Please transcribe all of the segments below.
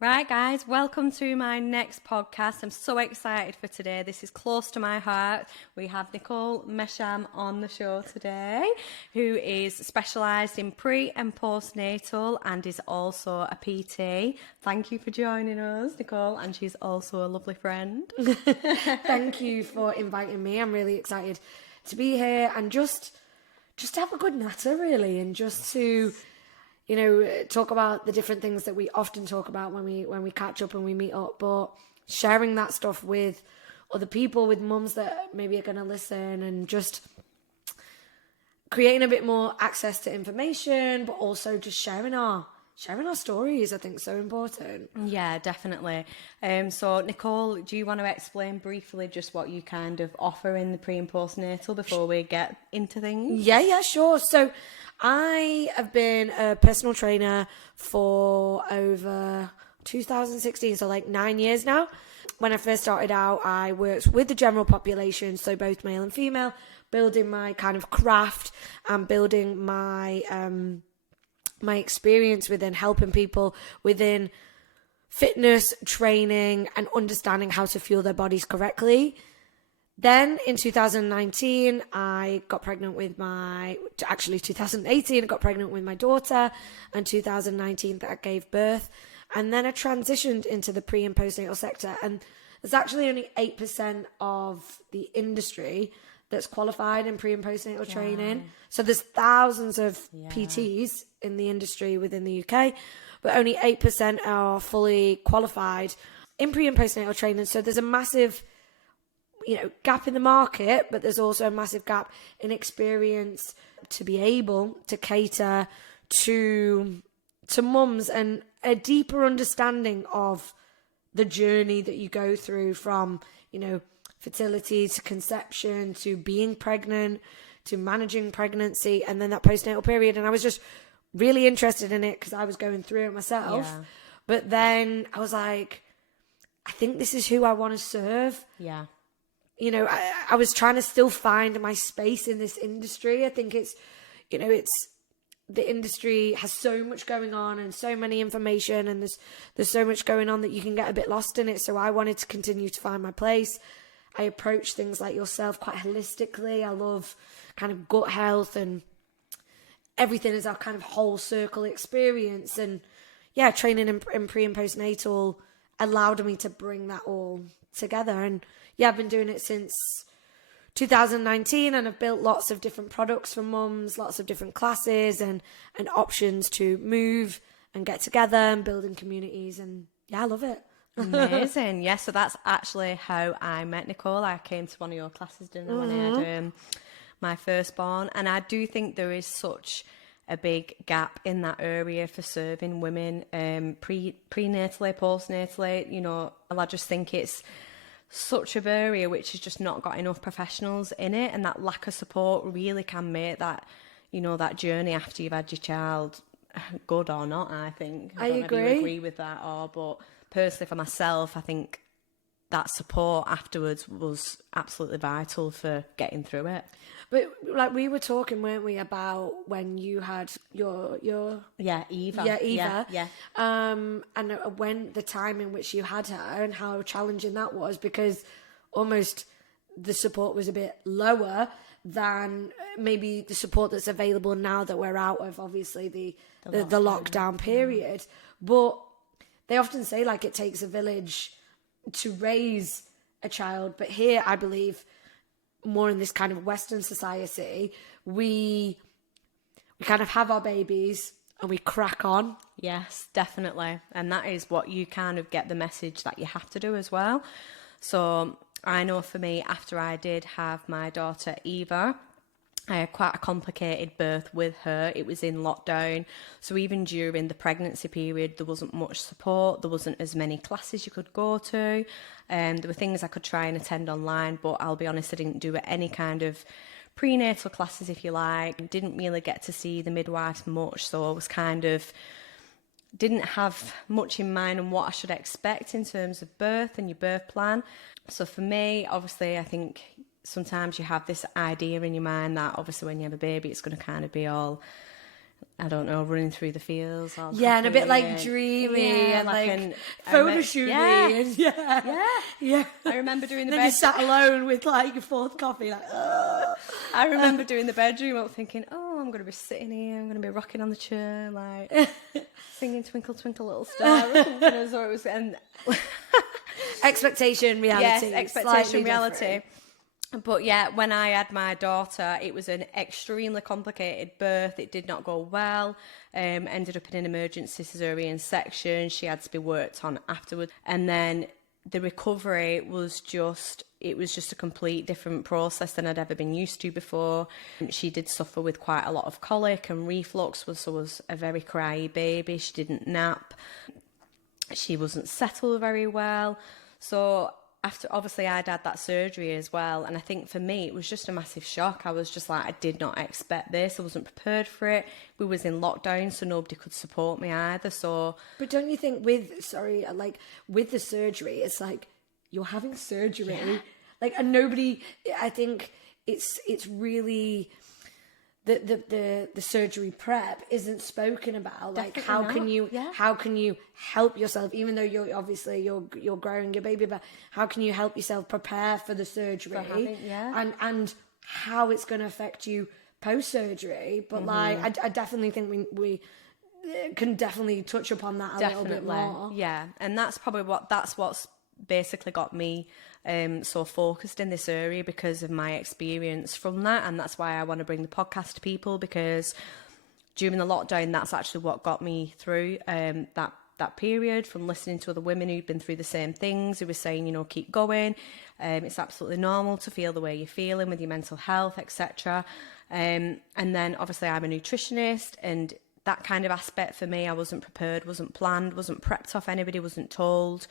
Right, guys, welcome to my next podcast. I'm so excited for today. This is close to my heart. We have Nicole Messham on the show today, who is specialised in pre and postnatal and is also a PT. Thank you for joining us, Nicole, and she's also a lovely friend. Thank you for inviting me. I'm really excited to be here and just to have a good natter, really, and just to talk about the different things that we often talk about when we catch up and we meet up, but sharing that stuff with other people, with mums that maybe are going to listen, and just creating a bit more access to information, but also just sharing our stories, I think, is so important. Yeah, definitely. So, Nicole, do you want to explain briefly just what you kind of offer in the pre and postnatal before we get into things? Yeah, sure. So I have been a personal trainer for over 2016, so like 9 years now. When I first started out, I worked with the general population, so both male and female, building my kind of craft and building my my experience within helping people within fitness, training, and understanding how to fuel their bodies correctly. Then in 2019, I got pregnant with 2018, I got pregnant with my daughter, and 2019 that I gave birth. And then I transitioned into the pre and postnatal sector. And there's actually only 8% of the industry that's qualified in pre and postnatal training. So there's thousands of PTs in the industry within the UK, but only 8% are fully qualified in pre and postnatal training. So there's a massive gap in the market, but there's also a massive gap in experience to be able to cater to mums and a deeper understanding of the journey that you go through from, fertility to conception to being pregnant to managing pregnancy and then that postnatal period. And I was just really interested in it because I was going through it myself. Yeah. But then I was like, I think this is who I want to serve. Yeah. I was trying to still find my space in this industry. I think it's the industry has so much going on and so many information, and there's so much going on that you can get a bit lost in it. So I wanted to continue to find my place. I approach things like yourself quite holistically. I love kind of gut health and everything is our kind of whole circle experience. And yeah, training in pre and postnatal allowed me to bring that all together. And yeah, I've been doing it since 2019, and I've built lots of different products for mums, lots of different classes and options to move and get together and building communities. And yeah, I love it. Amazing. Yeah, so that's actually how I met Nicole. I came to one of your classes, didn't I, when I had my firstborn. And I do think there is such a big gap in that area for serving women prenatally, postnatally. I just think it's such an area which has just not got enough professionals in it, and that lack of support really can make that that journey after you've had your child good or not. I think I don't know agree. if you agree with that, but personally for myself, I think that support afterwards was absolutely vital for getting through it. But like we were talking, weren't we, about when you had your Eva. Yeah. And when the time in which you had her and how challenging that was, because almost the support was a bit lower than maybe the support that's available now that we're out of, obviously the lockdown period. But they often say like it takes a village to raise a child, but here I believe more in this kind of Western society, we kind of have our babies and we crack on. Yes, definitely. And that is what you kind of get the message that you have to do as well. So I know for me, after I did have my daughter Eva, I had quite a complicated birth with her. It was in lockdown. So even during the pregnancy period, there wasn't much support. There wasn't as many classes you could go to. There were things I could try and attend online, but I'll be honest, I didn't do any kind of prenatal classes, if you like. Didn't really get to see the midwives much. So I was didn't have much in mind on what I should expect in terms of birth and your birth plan. So for me, obviously, I think sometimes you have this idea in your mind that obviously when you have a baby, it's going to kind of be all Yeah. I don't know, running through the fields. All Yeah, and a bit like happy dreamy and like I photo shooty. Yeah. Yeah. I remember doing the Then you sat alone with like your fourth coffee, like, oh. I remember doing the bedroom up thinking, oh, I'm going to be sitting here, I'm going to be rocking on the chair, like singing Twinkle, Twinkle, Little Star. Or something, as though it was, and expectation, reality. yes, expectation, reality. Different. But yeah, when I had my daughter, it was an extremely complicated birth. It did not go well. Ended up in an emergency cesarean section. She had to be worked on afterwards. And then the recovery was just a complete different process than I'd ever been used to before. She did suffer with quite a lot of colic and reflux, was a very cryy baby. She didn't nap. She wasn't settled very well. So after, obviously, I'd had that surgery as well. And I think for me, it was just a massive shock. I was just like, I did not expect this. I wasn't prepared for it. We was in lockdown, so nobody could support me either. So, but don't you think with the surgery, it's like you're having surgery, and nobody. I think it's really the surgery prep isn't spoken about. Like, Definitely how can you help yourself, even though you're growing your baby, but how can you help yourself prepare for the surgery and how it's going to affect you post surgery. But I definitely think we can definitely touch upon that a little bit more. Yeah, and that's what's basically got me so focused in this area, because of my experience from that. And that's why I want to bring the podcast to people, because during the lockdown, that's actually what got me through that period, from listening to other women who've been through the same things, who were saying, keep going. It's absolutely normal to feel the way you're feeling with your mental health, etc. And then obviously I'm a nutritionist, and that kind of aspect for me, I wasn't prepared, wasn't planned, wasn't prepped off anybody, wasn't told.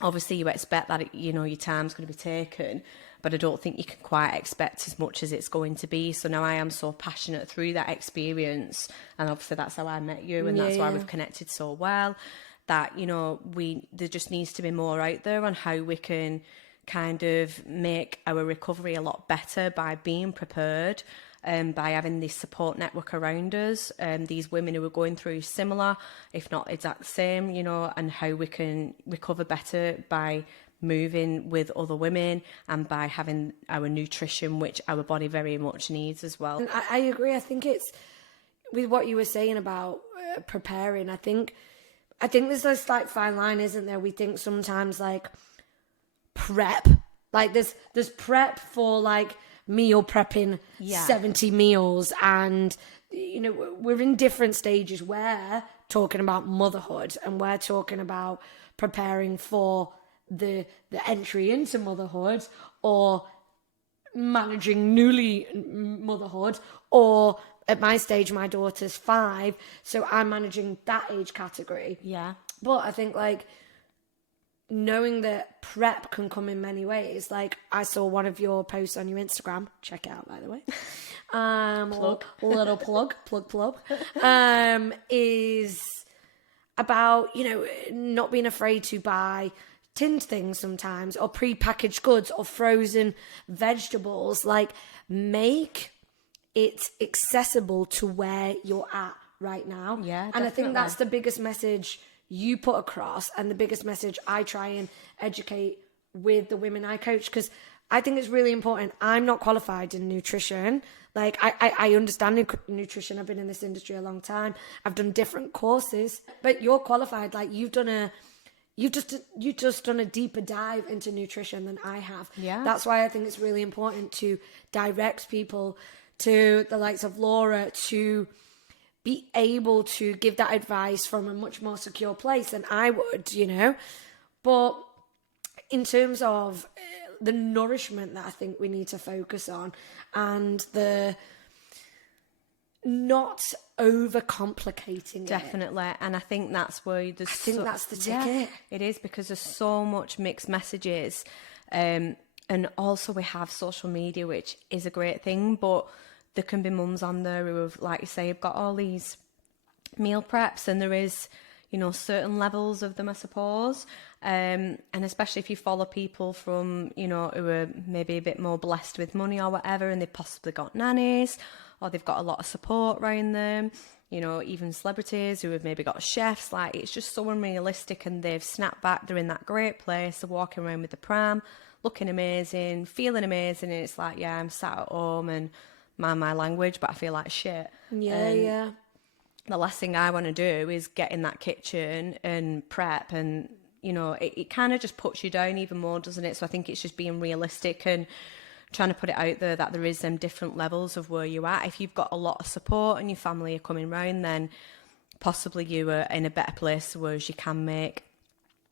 Obviously, you expect that, your time's going to be taken, but I don't think you can quite expect as much as it's going to be. So now I am so passionate through that experience, and obviously that's how I met you, and that's why we've connected so well, that, there just needs to be more out there on how we can kind of make our recovery a lot better by being prepared. By having this support network around us, these women who are going through similar, if not exact the same, and how we can recover better by moving with other women and by having our nutrition, which our body very much needs as well. And I agree. I think it's, with what you were saying about preparing, I think there's this slight fine line, isn't there? We think sometimes like prep, like there's prep for like meal prepping 70 meals, and we're in different stages. We're talking about motherhood, and we're talking about preparing for the entry into motherhood, or managing newly motherhood, or at my stage my daughter's 5, so I'm managing that age category. But I think like knowing that prep can come in many ways. Like, I saw one of your posts on your Instagram. Check it out, by the way. Little plug. Is about, not being afraid to buy tinned things sometimes, or pre-packaged goods, or frozen vegetables. Like, make it accessible to where you're at right now. Yeah, and I think that's the biggest message you put across, and the biggest message I try and educate with the women I coach, because I think it's really important. I'm not qualified in nutrition. Like, I understand nutrition. I've been in this industry a long time. I've done different courses, but you're qualified. Like, you've just done a deeper dive into nutrition than I have. Yeah. That's why I think it's really important to direct people to the likes of Laura, to be able to give that advice from a much more secure place than I would, But in terms of the nourishment that I think we need to focus on, and the not overcomplicating Definitely. And I think that's where there's that's the ticket. Yeah, it is, because there's so much mixed messages. And also we have social media, which is a great thing, but there can be mums on there who have, like you say, have got all these meal preps, and there is, certain levels of them, I suppose. And especially if you follow people from, who are maybe a bit more blessed with money or whatever, and they've possibly got nannies, or they've got a lot of support around them. You know, even celebrities who have maybe got chefs, like it's just so unrealistic, and they've snapped back. They're in that great place. They're walking around with the pram, looking amazing, feeling amazing. And it's like, yeah, I'm sat at home and mind my language, but I feel like shit. Yeah. The last thing I want to do is get in that kitchen and prep, and, you know, it kind of just puts you down even more, doesn't it? So I think it's just being realistic and trying to put it out there that there is different levels of where you're at. If you've got a lot of support and your family are coming round, then possibly you are in a better place, whereas you can make,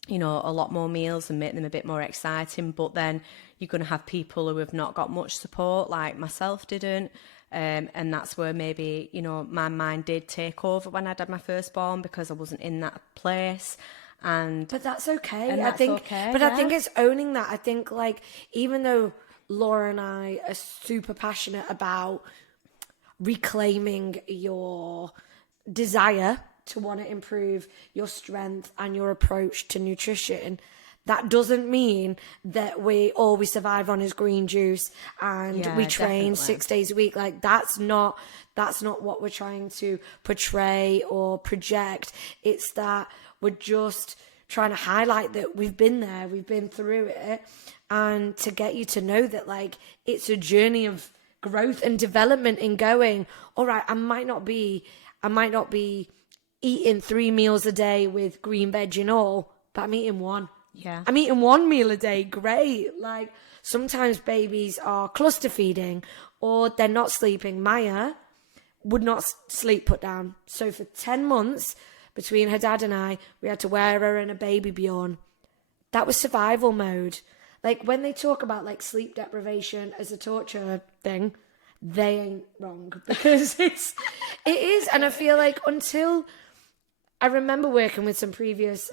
you know, a lot more meals and make them a bit more exciting. But then you're going to have people who have not got much support, like myself didn't. And that's where maybe, you know, my mind did take over when I had my firstborn, because I wasn't in that place. But that's okay. I think it's owning that. I think, like, even though Laura and I are super passionate about reclaiming your desire to want to improve your strength and your approach to nutrition, that doesn't mean that all we survive on is green juice and we train definitely 6 days a week. Like, that's not what we're trying to portray or project. It's that we're just trying to highlight that we've been there, we've been through it, and to get you to know that, like, it's a journey of growth and development in going, all right, I might not be eating 3 meals a day with green veg and all, but I'm eating one. Yeah. I'm eating 1 meal a day. Great. Like, sometimes babies are cluster feeding or they're not sleeping. Maya would not sleep put down. So for 10 months between her dad and I, we had to wear her in a baby Bjorn. That was survival mode. Like, when they talk about, like, sleep deprivation as a torture thing, they ain't wrong, because it is. And I feel like, until I remember working with some previous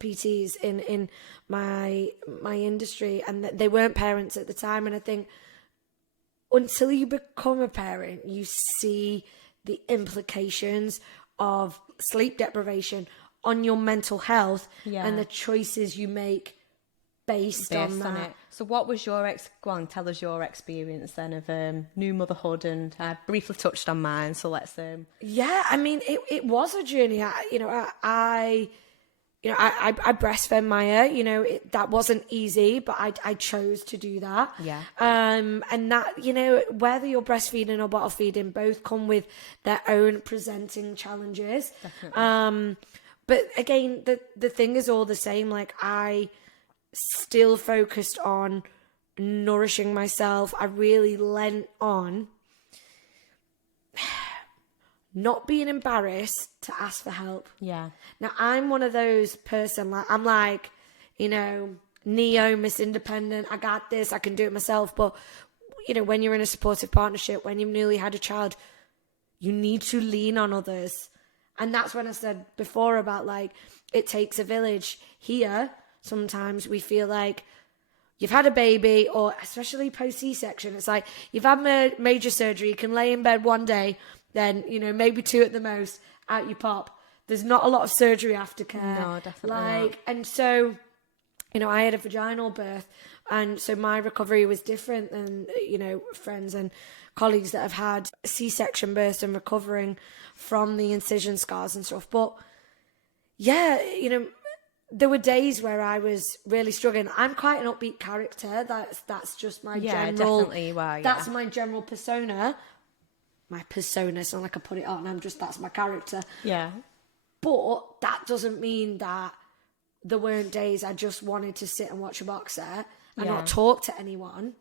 PTs in my industry, and they weren't parents at the time, and I think until you become a parent, you see the implications of sleep deprivation on your mental health and the choices you make based on that. So what was your go on, tell us your experience then of new motherhood, and I briefly touched on mine, so let's Yeah, I mean, it was a journey. I breastfed Maya. You know, that wasn't easy, but I chose to do that. Yeah. And that, you know, whether you're breastfeeding or bottle feeding, both come with their own presenting challenges. Definitely. But again, the thing is all the same. Like, I still focused on nourishing myself. I really lent on not being embarrassed to ask for help. Yeah. Now, I'm one of those person, like, I'm like, you know, Neo, Miss Independent, I got this, I can do it myself. But, you know, when you're in a supportive partnership, when you've newly had a child, you need to lean on others. And that's when I said before about, like, it takes a village. Here, sometimes we feel like you've had a baby, or especially post C-section, it's like you've had major surgery, you can lay in bed one day, then, you know, maybe 2 at the most, out you pop. There's not a lot of surgery aftercare. No, definitely not. And so, you know, I had a vaginal birth, and so my recovery was different than, you know, friends and colleagues that have had C-section births and recovering from the incision scars and stuff. But yeah, you know, there were days where I was really struggling. I'm quite an upbeat character. That's just my general. Definitely you are, That's my general persona. My persona, it's not like I put it on. That's my character. Yeah. But that doesn't mean that there weren't days I just wanted to sit and watch a boxer and not talk to anyone.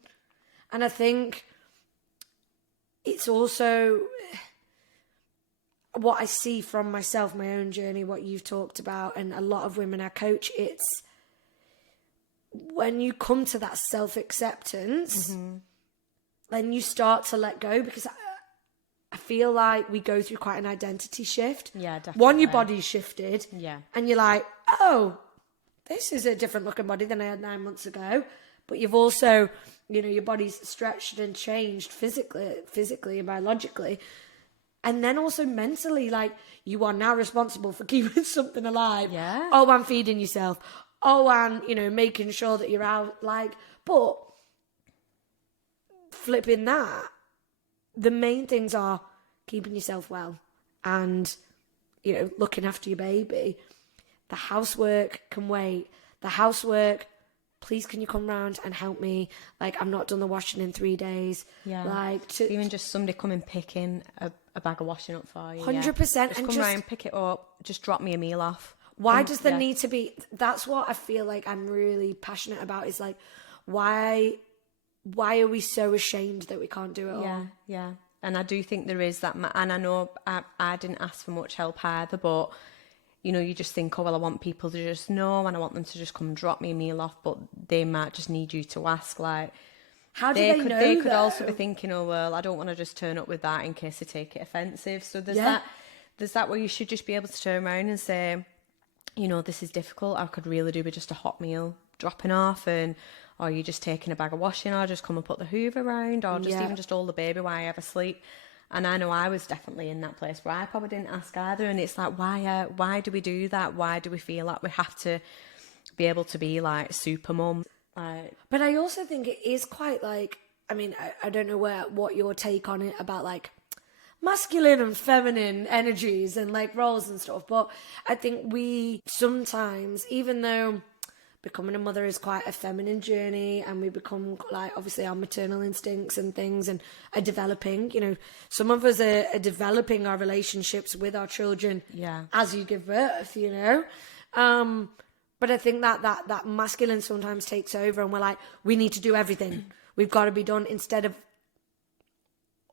And I think it's also what I see from myself, my own journey, what you've talked about, and a lot of women I coach, it's when you come to that self-acceptance, then you start to let go, because I feel like we go through quite an identity shift. Yeah, definitely. One, your body's shifted. Yeah. And you're like, oh, this is a different looking body than I had 9 months ago. But you've also, you know, your body's stretched and changed physically and biologically. And then also mentally, like, you are now responsible for keeping something alive. Yeah. Oh, and feeding yourself. Oh, and, you know, making sure that you're out. Like, but flipping that, the main things are keeping yourself well and, you know, looking after your baby. The housework can wait. The housework, please can you come round and help me? Like, I've not done the washing in 3 days. Yeah. Like, even just somebody coming picking a bag of washing up for you. 100%. Just come round, pick it up, just drop me a meal off. Why does there need to be... That's what I feel like I'm really passionate about, is like, why are we so ashamed that we can't do it all? Yeah. And I do think there is that, and I know I didn't ask for much help either, but, you know, you just think, oh, well, I want people to just know, and I want them to just come drop me a meal off, but they might just need you to ask, like... How do they know, They could also be thinking, oh, well, I don't want to just turn up with that in case they take it offensive. So there's that where you should just be able to turn around and say, you know, this is difficult. I could really do with just a hot meal dropping off, or you just taking a bag of washing, or just come and put the hoover around, or just even just hold the baby while I have a sleep. And I know I was definitely in that place where I probably didn't ask either. And it's like, why do we do that? Why do we feel like we have to be able to be like super mum? But I also think it is quite like, I mean, I don't know what your take on it about like masculine and feminine energies and like roles and stuff, but I think we sometimes, even though becoming a mother is quite a feminine journey, and we become like, obviously our maternal instincts and things and are developing, you know, some of us are developing our relationships with our children as you give birth, you know. But I think that masculine sometimes takes over, and we're like, we need to do everything. We've got to be done, instead of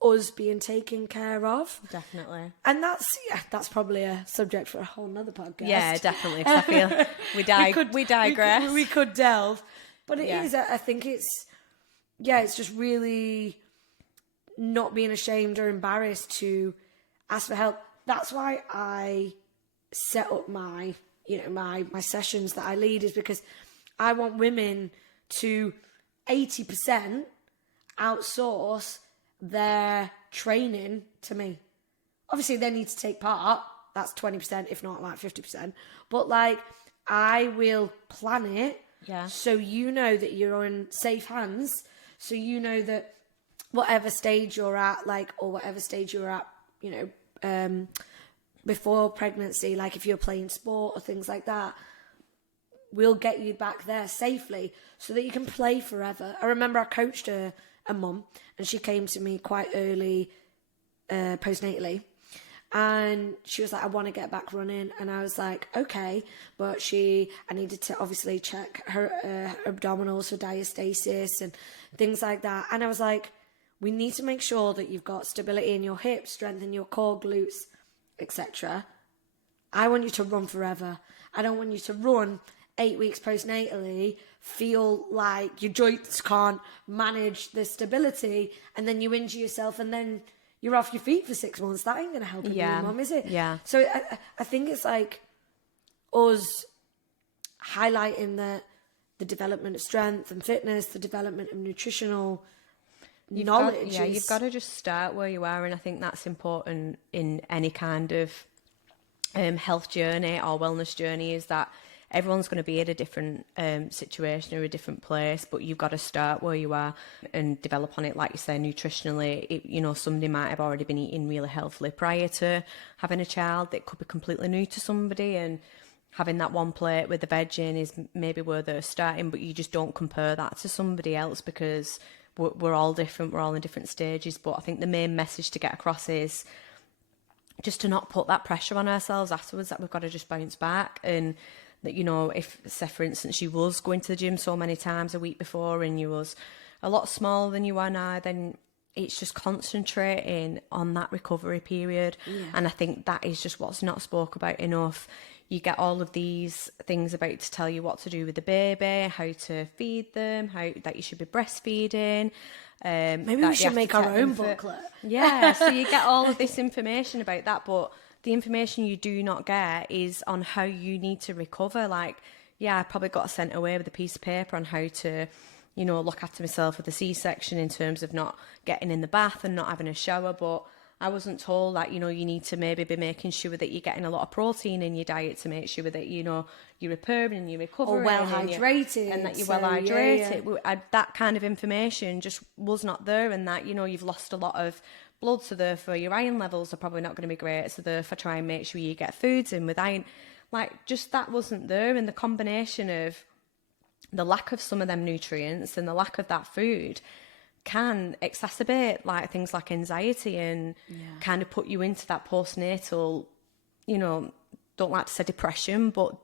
us being taken care of. Definitely. And that's probably a subject for a whole nother podcast. Yeah, definitely. 'Cause I feel we digress. We could delve. But it is, I think it's just really not being ashamed or embarrassed to ask for help. That's why I set up my sessions that I lead, is because I want women to 80% outsource their training to me. Obviously, they need to take part. That's 20%, if not like 50%. But like, I will plan it so you know that you're in safe hands. So you know that whatever stage you're at, like, or whatever stage you're at, you know, before pregnancy, like if you're playing sport or things like that, we'll get you back there safely so that you can play forever. I remember I coached a mum, and she came to me quite early, postnatally, and she was like, I want to get back running. And I was like, okay, but I needed to obviously check her abdominals for diastasis and things like that. And I was like, we need to make sure that you've got stability in your hips, strength in your core, glutes, etc. I want you to run forever. I don't want you to run 8 weeks postnatally, feel like your joints can't manage the stability, and then you injure yourself, and then you're off your feet for 6 months. That ain't going to help a new mum, is it? Yeah. So I think it's like us highlighting the development of strength and fitness, the development of nutritional knowledge. You've got to just start where you are, and I think that's important in any kind of health journey or wellness journey, is that everyone's going to be at a different situation or a different place, but you've got to start where you are and develop on it. Like you say, nutritionally, you know, somebody might have already been eating really healthily prior to having a child. That could be completely new to somebody, and having that one plate with the veg in is maybe where they're starting, but you just don't compare that to somebody else, because we're all different. We're all in different stages. But I think the main message to get across is just to not put that pressure on ourselves afterwards, that we've got to just bounce back. And that, you know, if, say, for instance, you was going to the gym so many times a week before and you was a lot smaller than you are now, then it's just concentrating on that recovery period. And I think that is just what's not spoke about enough. You get all of these things about to tell you what to do with the baby, how to feed them, how that you should be breastfeeding. Maybe we should make our own booklet. Yeah, so you get all of this information about that, but the information you do not get is on how you need to recover. Like, yeah, I probably got sent away with a piece of paper on how to, you know, look after myself with a C-section in terms of not getting in the bath and not having a shower, but I wasn't told that, you know, you need to maybe be making sure that you're getting a lot of protein in your diet to make sure that, you know, you're repairing and you're recovering. Or well hydrated. And that you're well hydrated. That kind of information just was not there, and that, you know, you've lost a lot of blood, so therefore your iron levels are probably not going to be great, so therefore try and make sure you get foods in with iron. Like, just that wasn't there, and the combination of the lack of some of them nutrients and the lack of that food can exacerbate like things like anxiety and kind of put you into that postnatal, you know, don't like to say depression, but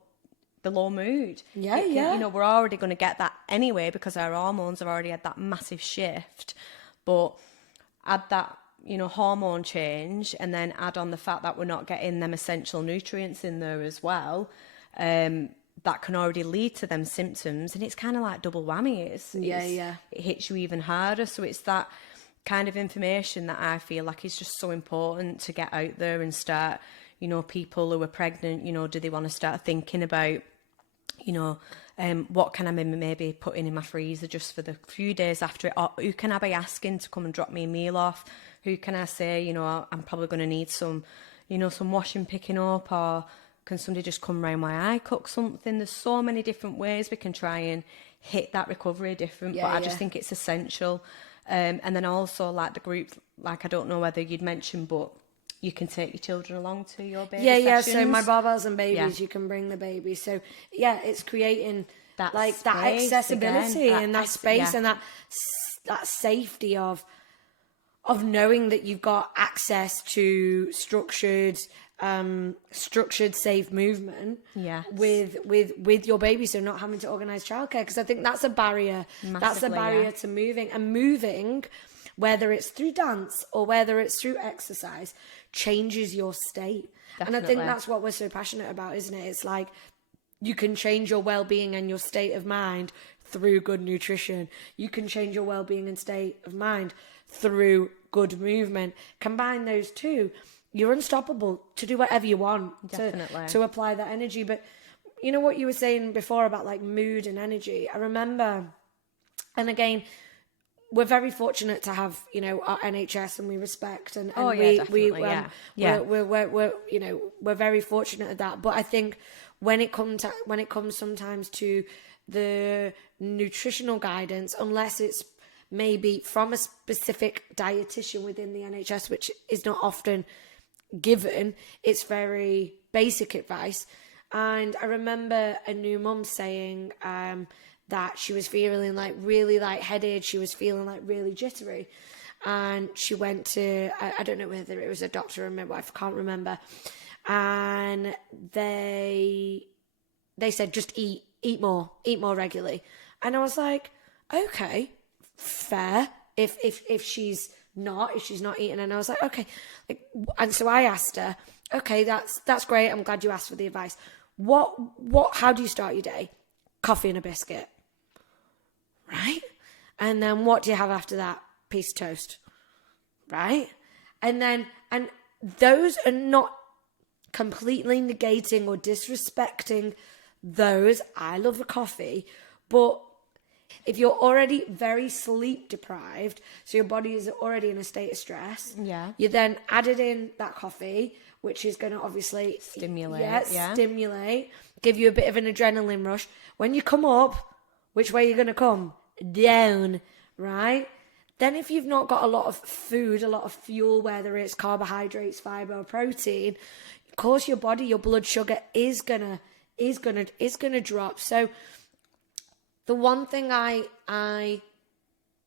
the low mood. You know, we're already going to get that anyway because our hormones have already had that massive shift, but add that, you know, hormone change, and then add on the fact that we're not getting them essential nutrients in there as well, that can already lead to them symptoms, and it's kind of like double whammy. It hits you even harder. So it's that kind of information that I feel like is just so important to get out there and start, you know, people who are pregnant, you know, do they want to start thinking about, you know, what can I maybe put in my freezer just for the few days after it, or who can I be asking to come and drop me a meal off? Who can I say, you know, I'm probably going to need some, you know, some washing picking up, or can somebody just come round while I cook something? There's so many different ways we can try and hit that recovery different, but I just think it's essential. And then also like the group, like I don't know whether you'd mentioned, but you can take your children along to your baby sessions. So my barbells and babies, you can bring the baby. So it's creating that accessibility again, and that space and that safety of knowing that you've got access to structured safe movement with your baby, so not having to organize childcare, because I think that's a barrier. That's a barrier to moving, whether it's through dance or whether it's through exercise, changes your state. Definitely. And I think that's what we're so passionate about, isn't it? It's like you can change your well-being and your state of mind through good nutrition. You can change your well-being and state of mind through good movement. Combine those two, you're unstoppable to do whatever you want. Definitely. To apply that energy. But you know what you were saying before about like mood and energy? I remember, and again, we're very fortunate to have, you know, our NHS, and we respect and we're you know, we're very fortunate at that. But I think when it comes sometimes to the nutritional guidance, unless it's maybe from a specific dietitian within the NHS, which is not often given, it's very basic advice. And I remember a new mum saying that she was feeling like really lightheaded, she was feeling like really jittery, and she went to I don't know whether it was a doctor or a midwife, I can't remember, and they said just eat more regularly. And I was like, okay, fair, if she's not eating. And I was like, okay, like, and so I asked her, okay, that's great, I'm glad you asked for the advice. How do you start your day? Coffee and a biscuit, right? And then what do you have after that? Piece of toast, right? And those are not completely negating or disrespecting those. I love a coffee, but if you're already very sleep deprived, so your body is already in a state of stress, you then added in that coffee, which is going to obviously stimulate, give you a bit of an adrenaline rush. When you come up, which way are you going to come? Down, right? Then if you've not got a lot of food, a lot of fuel, whether it's carbohydrates, fiber, or protein, of course your body, your blood sugar is gonna drop. So the one thing I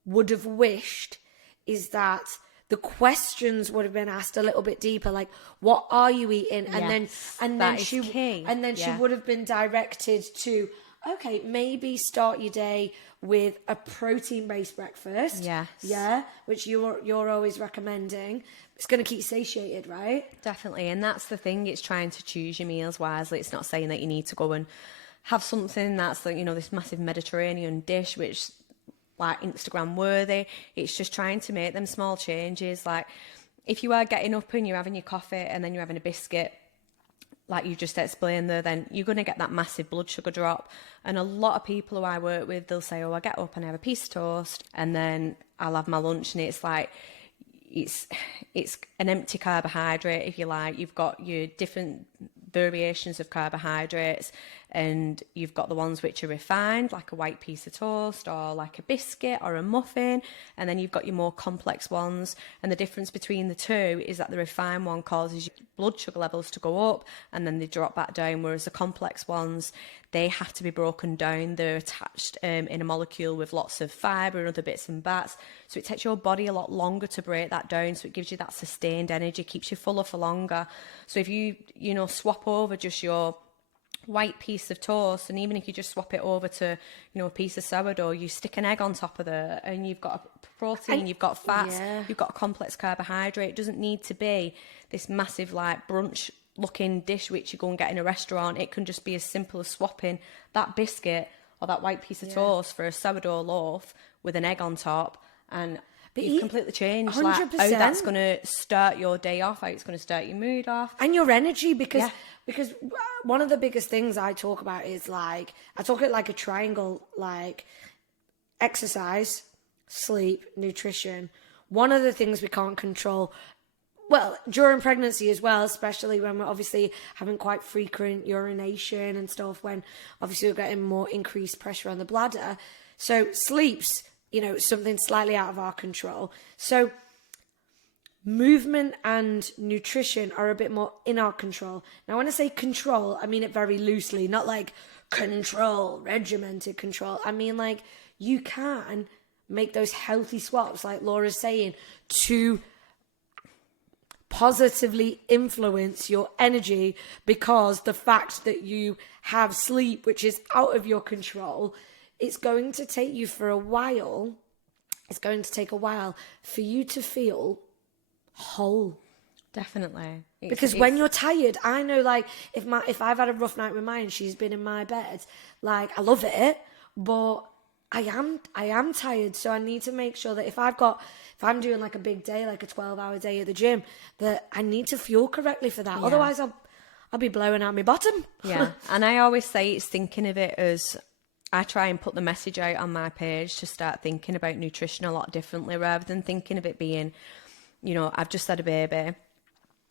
would have wished is that the questions would have been asked a little bit deeper, like what are you eating, and then she would have been directed to, okay, maybe start your day with a protein-based breakfast. Which you're always recommending. It's going to keep you satiated, right? Definitely, and that's the thing. It's trying to choose your meals wisely. It's not saying that you need to go and have something that's like, you know, this massive Mediterranean dish, which like Instagram worthy. It's just trying to make them small changes. Like if you are getting up and you're having your coffee and then you're having a biscuit, like you just explained there, then you're going to get that massive blood sugar drop. And a lot of people who I work with, they'll say, oh, I get up and I have a piece of toast and then I'll have my lunch. And it's like, it's an empty carbohydrate, if you like. You've got your different variations of carbohydrates, and you've got the ones which are refined, like a white piece of toast or like a biscuit or a muffin, and then you've got your more complex ones. And the difference between the two is that the refined one causes your blood sugar levels to go up and then they drop back down, whereas the complex ones, they have to be broken down. They're attached in a molecule with lots of fibre and other bits and bats, so it takes your body a lot longer to break that down, so it gives you that sustained energy, keeps you fuller for longer. So if you swap over just your white piece of toast, and even if you just swap it over to a piece of sourdough, you stick an egg on top of it and you've got a protein, you've got fats, you've got a complex carbohydrate. It doesn't need to be this massive like brunch looking dish which you go and get in a restaurant. It can just be as simple as swapping that biscuit or that white piece of toast for a sourdough loaf with an egg on top, and you've completely changed 100%. like how that's going to start your day off, how it's going to start your mood off and your energy, because one of the biggest things I talk about is like, I talk it like a triangle, like exercise, sleep, nutrition. One of the things we can't control, well, during pregnancy as well, especially when we're obviously having quite frequent urination and stuff, when obviously we're getting more increased pressure on the bladder. So sleep's, something slightly out of our control. So movement and nutrition are a bit more in our control. Now, when I say control, I mean it very loosely, not like control, regimented control. I mean like you can make those healthy swaps, like Laura's saying, to positively influence your energy, because the fact that you have sleep, which is out of your control, it's going to take you for a while. It's going to take a while for you to feel whole. Definitely. Because when you're tired, I know, like, if I've had a rough night with mine, she's been in my bed, like, I love it, but I am tired. So I need to make sure that if I'm doing like a big day, like a 12-hour day at the gym, that I need to fuel correctly for that. Yeah. Otherwise I'll be blowing out my bottom. Yeah. And I always say it's thinking of it as, I try and put the message out on my page to start thinking about nutrition a lot differently, rather than thinking of it being, I've just had a baby,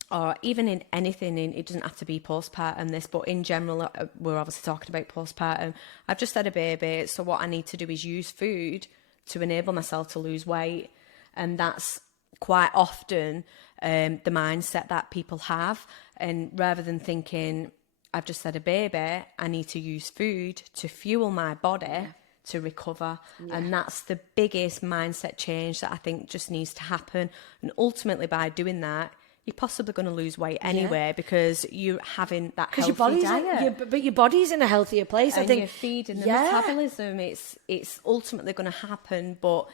or even in anything, it doesn't have to be postpartum this, but in general, we're obviously talking about postpartum. I've just had a baby, so what I need to do is use food to enable myself to lose weight. And that's quite often the mindset that people have. And rather than thinking, I've just had a baby, I need to use food to fuel my body to recover. Yeah. And that's the biggest mindset change that I think just needs to happen. And ultimately, by doing that, you're possibly going to lose weight anyway, because you're having that healthy diet. But your body's in a healthier place. And I think you're feeding the metabolism. It's ultimately going to happen, but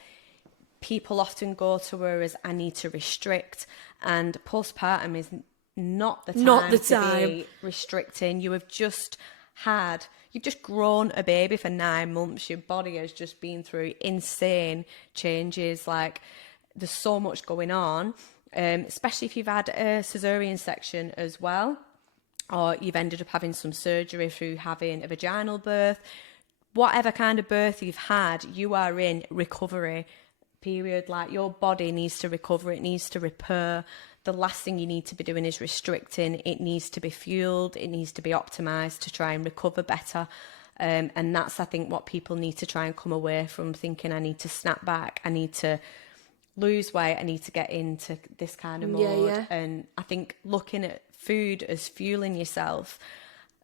people often go to where as I need to restrict, and postpartum is not the time to be restricting. You've just grown a baby for 9 months. Your body has just been through insane changes. Like, there's so much going on, especially if you've had a cesarean section as well, or you've ended up having some surgery through having a vaginal birth. Whatever kind of birth you've had, you are in recovery period. Like, your body needs to recover, it needs to repair. The last thing you need to be doing is restricting. It needs to be fueled, it needs to be optimized to try and recover better. And that's, I think, what people need to try and come away from, thinking, I need to snap back, I need to lose weight, I need to get into this kind of mode. And I think looking at food as fueling yourself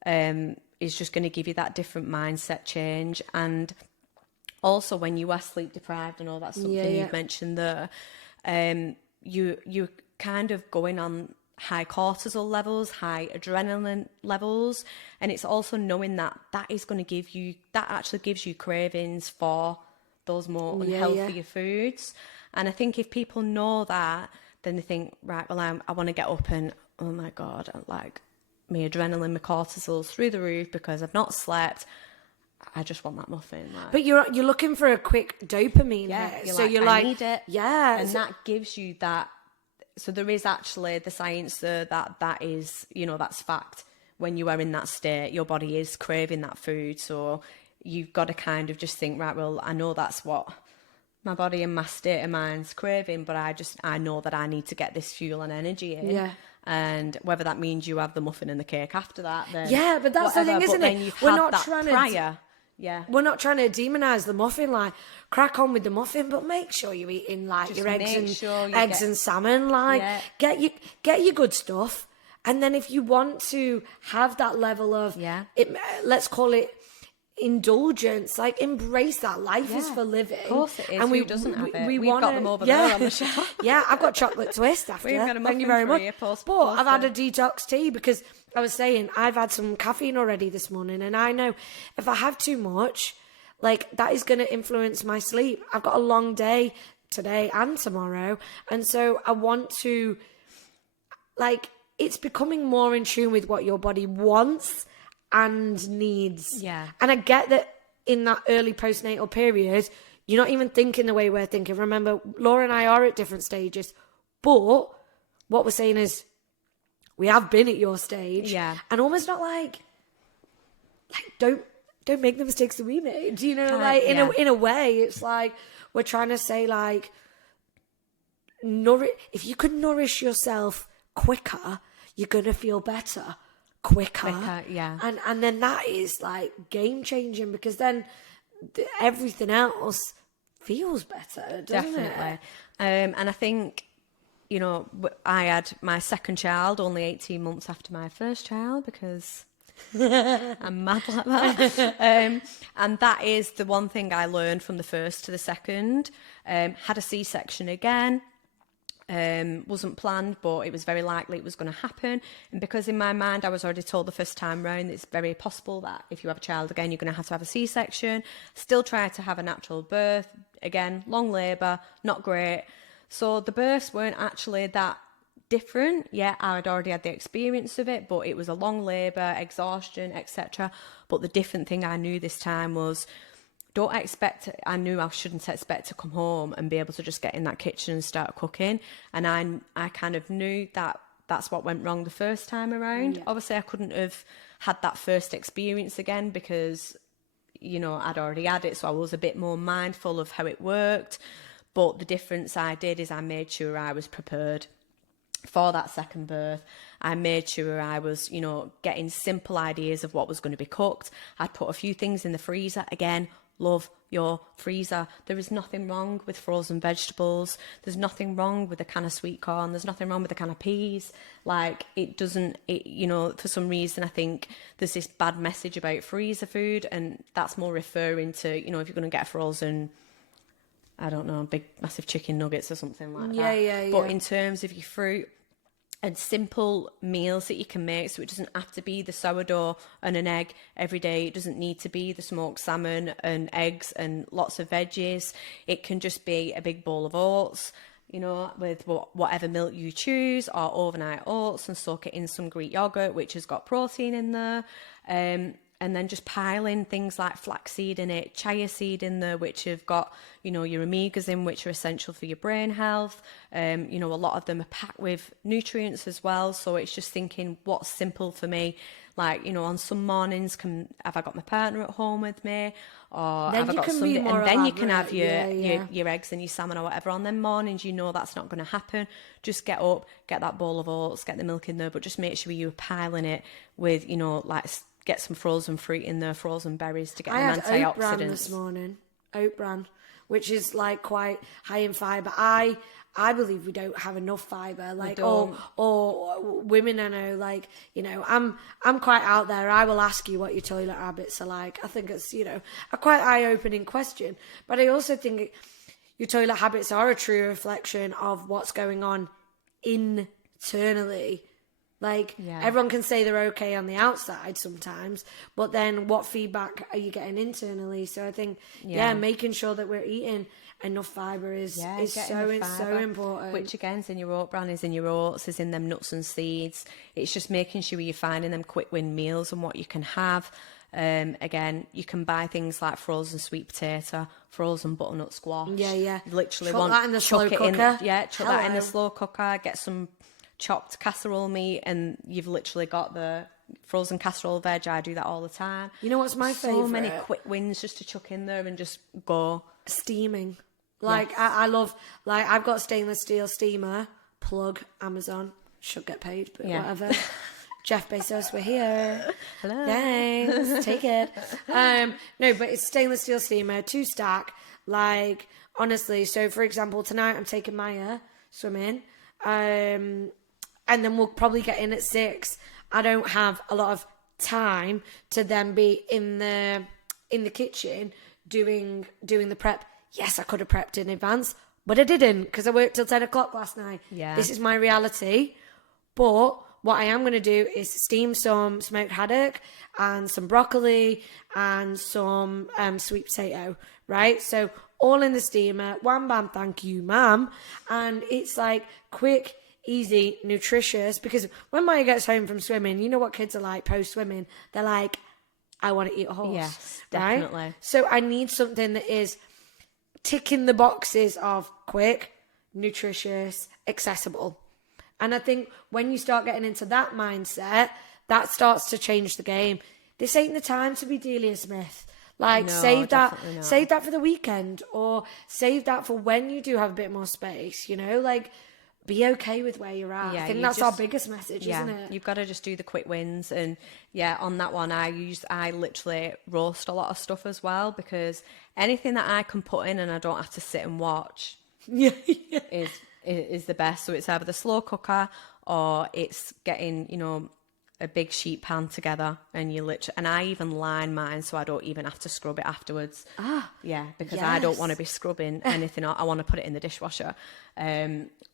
is just going to give you that different mindset change. And also, when you are sleep deprived, I know that's something you've mentioned there, you're kind of going on high cortisol levels, high adrenaline levels, and it's also knowing that is going to give you, that actually gives you cravings for those more unhealthier foods. And I think if people know that, then they think, right, well, I want to get up and, oh my God, like, my adrenaline, my cortisol's through the roof because I've not slept. I just want that muffin. Like. But you're looking for a quick dopamine hit. So you're like, I need it. Yeah. And that gives you that. So there is actually the science there that is, that's fact. When you are in that state, your body is craving that food. So you've got to kind of just think, right, well, I know that's what my body and my state of mind's craving, but I know that I need to get this fuel and energy in. Yeah. And whether that means you have the muffin and the cake after that, then yeah, but that's the thing, whatever. isn't But it? then you've We're had not that trying prior. to. We're not trying to demonize the muffin. Like, crack on with the muffin, but make sure you're eating like Just your eggs make and sure you eggs get- and salmon. Like, Yeah. get your good stuff, and then if you want to have that level of let's call it indulgence, like embrace that life is for living. Of course it is. And Who doesn't have it? We've wanna, got them over there on the shelf. Yeah, I've got chocolate twist after. We've got a Thank you muffin very for much. you, But I've had a post. detox tea because I was saying I've had some caffeine already this morning, and I know if I have too much, like that is going to influence my sleep. I've got a long day today and tomorrow, and so I want to, like, it's becoming more in tune with what your body wants and needs. Yeah. And I get that in that early postnatal period, you're not even thinking the way we're thinking. Remember, Laura and I are at different stages, but what we're saying is we have been at your stage, and almost not like don't make the mistakes that we made. You know, like in a way, it's like we're trying to say like, if you could nourish yourself quicker, you're gonna feel better quicker. And then that is like game changing, because then everything else feels better, doesn't it? And I think, you know, I had my second child only 18 months after my first child, because I'm mad like that. And that is the one thing I learned from the first to the second. Had a C-section again. Wasn't planned, but it was very likely it was going to happen. And because in my mind I was already told the first time round it's very possible that if you have a child again you're going to have a C-section. Still tried to have a natural birth again, long labour, not great. So the births weren't actually that different. Yeah, I'd already had the experience of it, but it was a long labour, exhaustion, etc. But the different thing I knew this time was, I knew I shouldn't expect to come home and be able to just get in that kitchen and start cooking. And I kind of knew that that's what went wrong the first time around. Yeah. Obviously, I couldn't have had that first experience again because, you know, I'd already had it. So I was a bit more mindful of how it worked. But the difference I did is I made sure I was prepared for that second birth. I made sure I was, you know, getting simple ideas of what was going to be cooked. I'd put a few things in the freezer. Again, love your freezer. There is nothing wrong with frozen vegetables. There's nothing wrong with a can of sweet corn. There's nothing wrong with a can of peas. Like, you know, for some reason I think there's this bad message about freezer food, and that's more referring to, you know, if you're going to get a frozen, I don't know, big massive chicken nuggets or something like that. Yeah. But in terms of your fruit and simple meals that you can make, so it doesn't have to be the sourdough and an egg every day. It doesn't need to be the smoked salmon and eggs and lots of veggies. It can just be a big bowl of oats, you know, with whatever milk you choose, or overnight oats, and soak it in some Greek yogurt, which has got protein in there. And then just pile in things like flaxseed in it, chia seed in there, which have got, you know, your omegas in, which are essential for your brain health. You know, a lot of them are packed with nutrients as well. So it's just thinking what's simple for me. Like, you know, on some mornings, have I got my partner at home with me? Or then have I got somebody, and then you can have your your eggs and your salmon or whatever. On them mornings, you know that's not going to happen. Just get up, get that bowl of oats, get the milk in there, but just make sure you're piling it with, you know, like, get some frozen fruit in there, frozen berries to get them antioxidants. I had oat bran this morning, oat bran, which is like quite high in fibre. I believe we don't have enough fibre, like, or women I know, like, you know, I'm quite out there. I will ask you what your toilet habits are like. I think it's, you know, a quite eye-opening question, but I also think your toilet habits are a true reflection of what's going on internally. Like, everyone can say they're okay on the outside sometimes, but then what feedback are you getting internally? So I think, making sure that we're eating enough fibre is so important. Which, again, is in your oat bran, is in your oats, is in them nuts and seeds. It's just making sure you're finding them quick win meals and what you can have. Again, you can buy things like frozen sweet potato, frozen butternut squash. Yeah. You literally chuck that in the slow cooker. Chuck that in the slow cooker, get some chopped casserole meat, and you've literally got the frozen casserole veg. I do that all the time. You know what's my favourite? So many quick wins just to chuck in there and just go. Steaming. Like, I love, like, I've got stainless steel steamer, plug Amazon. Should get paid, but Yeah. whatever. Jeff Bezos, we're here. Hello. Thanks, take it. No, but it's stainless steel steamer, 2-stack. Like, honestly, so for example, tonight I'm taking Maya swimming, and then we'll probably get in at 6. I don't have a lot of time to then be in the kitchen doing the prep. Yes, I could have prepped in advance, but I didn't because I worked till 10 o'clock last night. Yeah. This is my reality. But what I am going to do is steam some smoked haddock and some broccoli and some sweet potato, right? So all in the steamer, wham bam, thank you, ma'am. And it's like quick, easy, nutritious, because when Maya gets home from swimming, you know what kids are like post-swimming? They're like, I want to eat a horse. Yes, right? definitely. So I need something that is ticking the boxes of quick, nutritious, accessible. And I think when you start getting into that mindset, that starts to change the game. This ain't the time to be Delia Smith. Like, No, save that for the weekend, or save that for when you do have a bit more space, you know? Like, be okay with where you're at. Yeah, I think that's our biggest message, isn't it? You've got to just do the quick wins. And yeah, on that one, I literally roast a lot of stuff as well, because anything that I can put in and I don't have to sit and watch is the best. So it's either the slow cooker or it's getting, you know, a big sheet pan together, and and I even line mine so I don't even have to scrub it afterwards. Yeah, because I don't want to be scrubbing anything. I want to put it in the dishwasher.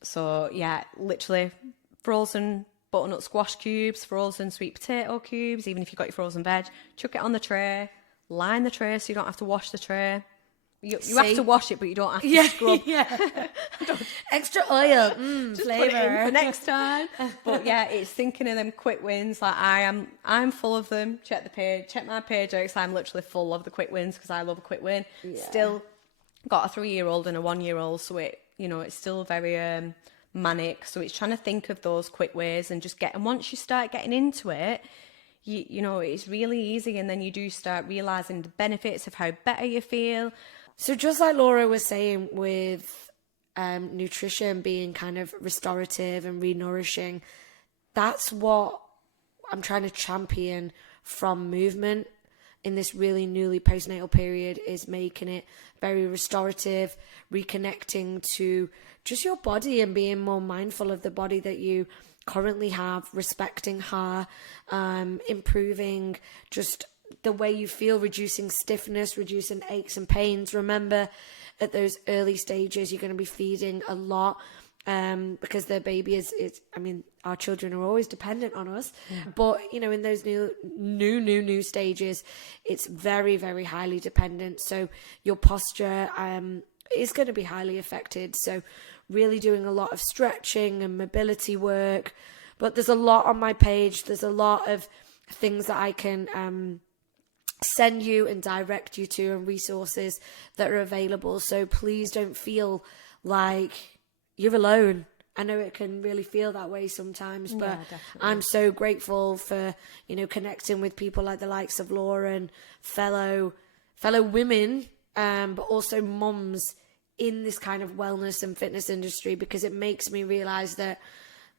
So yeah, literally frozen butternut squash cubes, frozen sweet potato cubes. Even if you've got your frozen veg, chuck it on the tray, line the tray so you don't have to wash the tray. You have to wash it, but you don't have to scrub. Yeah. Extra oil, Just flavor put it in for next time. But yeah, it's thinking of them quick wins. Like I'm full of them. Check my page out, 'cause I'm literally full of the quick wins because I love a quick win. Yeah. Still got a 3-year-old and a 1-year-old, so it's still very manic. So it's trying to think of those quick ways and just and once you start getting into it, you know, it's really easy, and then you do start realizing the benefits of how better you feel. So just like Laura was saying with nutrition being kind of restorative and re-nourishing, that's what I'm trying to champion from movement in this really newly postnatal period, is making it very restorative, reconnecting to just your body and being more mindful of the body that you currently have, respecting her, improving just the way you feel, reducing stiffness, reducing aches and pains. Remember, at those early stages, you're going to be feeding a lot because the baby is, I mean, our children are always dependent on us. Yeah. But, you know, in those new stages, it's very, very highly dependent. So your posture is going to be highly affected. So really doing a lot of stretching and mobility work. But there's a lot on my page. There's a lot of things that I can send you and direct you to, and resources that are available. So please don't feel like you're alone. I know it can really feel that way sometimes, but I'm so grateful for, you know, connecting with people like the likes of Laura and fellow women, but also mums in this kind of wellness and fitness industry, because it makes me realize that,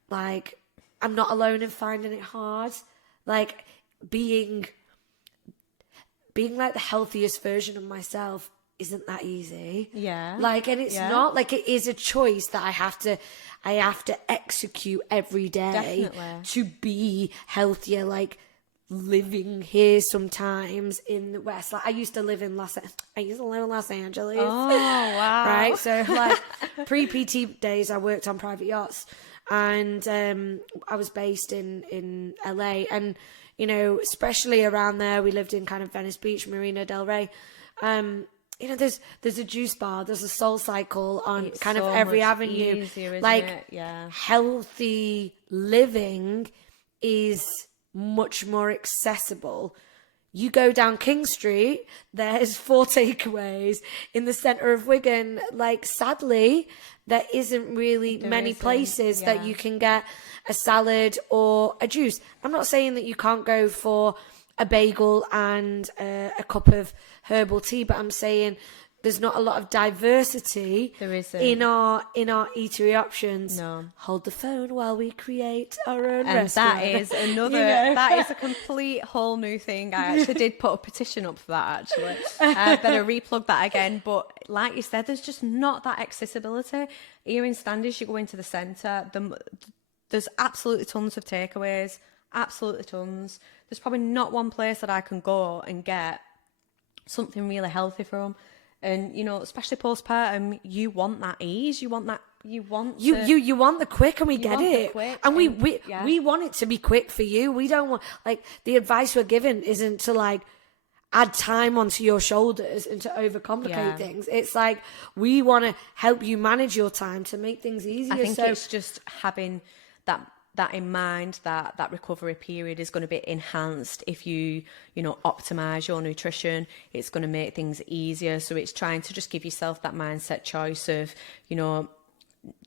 like, I'm not alone in finding it hard. Like, being like the healthiest version of myself isn't that easy. Yeah. Like, and it's not like, it is a choice that I have to execute every day. Definitely. To be healthier. Like, living here sometimes in the West. Like, I used to live in Los Angeles. Oh, wow. Right. So like pre-PT days, I worked on private yachts, and I was based in LA, and, you know, especially around there, we lived in kind of Venice Beach, Marina del Rey. You know, there's a juice bar, there's a Soul Cycle on it's kind so of every much avenue. Easier, isn't like it? Yeah. Healthy living is much more accessible. You go down King Street, there's 4 takeaways in the centre of Wigan. Like, sadly, there isn't really many places that you can get a salad or a juice. I'm not saying that you can't go for a bagel and a cup of herbal tea, but I'm saying there's not a lot of diversity There isn't. in our eatery options. No. Hold the phone while we create our own And restaurant. that is another, that is a complete whole new thing. I actually did put a petition up for that, actually. Better replug that again. But like you said, there's just not that accessibility. Here in Standish, you go into the centre, there's absolutely tons of takeaways, absolutely tons. There's probably not one place that I can go and get something really healthy from. And, you know, especially postpartum, you want that ease. You want that. You want the quick, and we get it. And we want it to be quick for you. We don't want, like, the advice we're given isn't to, like, add time onto your shoulders and to overcomplicate things. It's like, we want to help you manage your time to make things easier. I think it's just having that in mind, that recovery period is going to be enhanced if you optimize your nutrition. It's going to make things easier. So it's trying to just give yourself that mindset choice of,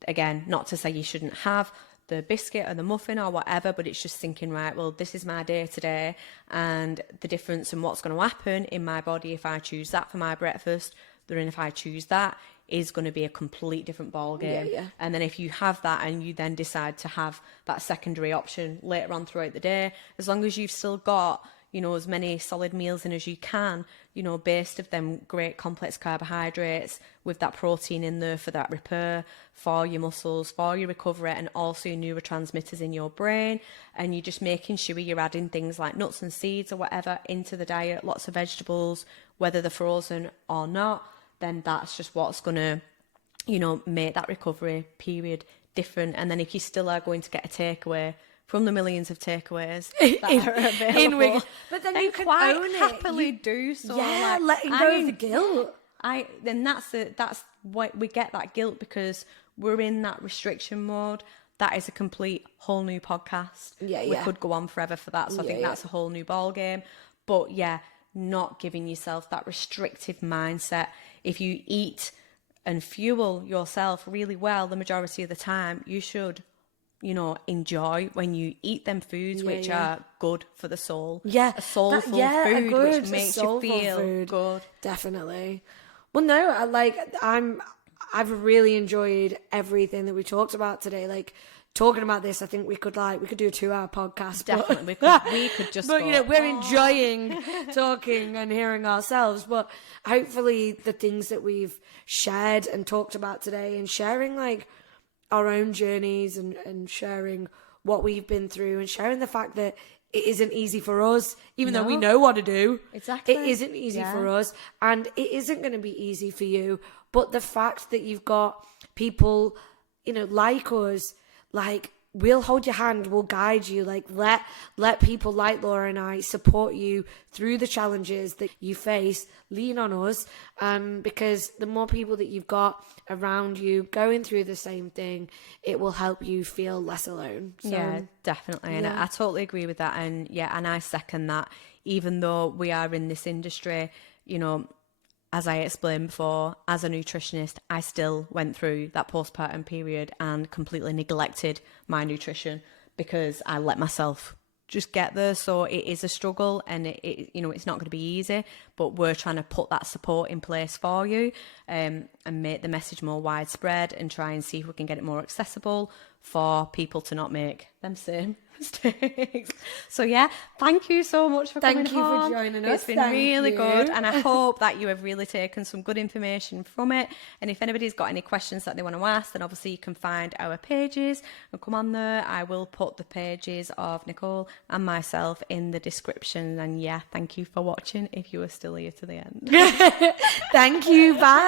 again, not to say you shouldn't have the biscuit or the muffin or whatever, but it's just thinking, right, well, this is my day today, and the difference and what's going to happen in my body if I choose that for my breakfast, then if I choose that, is going to be a complete different ball game. And then if you have that and you then decide to have that secondary option later on throughout the day, as long as you've still got, as many solid meals in as you can, based of them great complex carbohydrates with that protein in there for that repair, for your muscles, for your recovery, and also your neurotransmitters in your brain. And you're just making sure you're adding things like nuts and seeds or whatever into the diet, lots of vegetables, whether they're frozen or not, then that's just what's going to, make that recovery period different. And then if you still are going to get a takeaway from the millions of takeaways that are available, but then you can own it. Happily do so. Yeah, letting go of the guilt. Then that's why we get that guilt, because we're in that restriction mode. That is a complete whole new podcast. We could go on forever for that. So I think that's a whole new ball game. But not giving yourself that restrictive mindset. If you eat and fuel yourself really well the majority of the time, you should, enjoy when you eat them foods which are good for the soul. A soulful food which makes you feel good. Definitely. Well, no, I've really enjoyed everything that we talked about today. Like, talking about this, I think we could do a 2-hour podcast. Definitely, we could just. But we're enjoying talking and hearing ourselves. But hopefully, the things that we've shared and talked about today, and sharing like our own journeys, and sharing what we've been through, and sharing the fact that it isn't easy for us, even though we know what to do. Exactly, it isn't easy for us, and it isn't going to be easy for you. But the fact that you've got people, like us. Like, we'll hold your hand, we'll guide you. Like, let people like Laura and I support you through the challenges that you face. Lean on us, because the more people that you've got around you going through the same thing, it will help you feel less alone. So, yeah, definitely. And I totally agree with that. And and I second that. Even though we are in this industry, as I explained before, as a nutritionist, I still went through that postpartum period and completely neglected my nutrition because I let myself just get there. So it is a struggle, and it's not going to be easy, but we're trying to put that support in place for you, and make the message more widespread, and try and see if we can get it more accessible for people to not make them same mistakes. So thank you so much for coming on. Thank you for joining us. It's been really good, and I hope that you have really taken some good information from it. And if anybody's got any questions that they want to ask, then obviously you can find our pages and come on there. I will put the pages of Nicole and myself in the description. And thank you for watching if you were still here to the end. Thank you. Bye.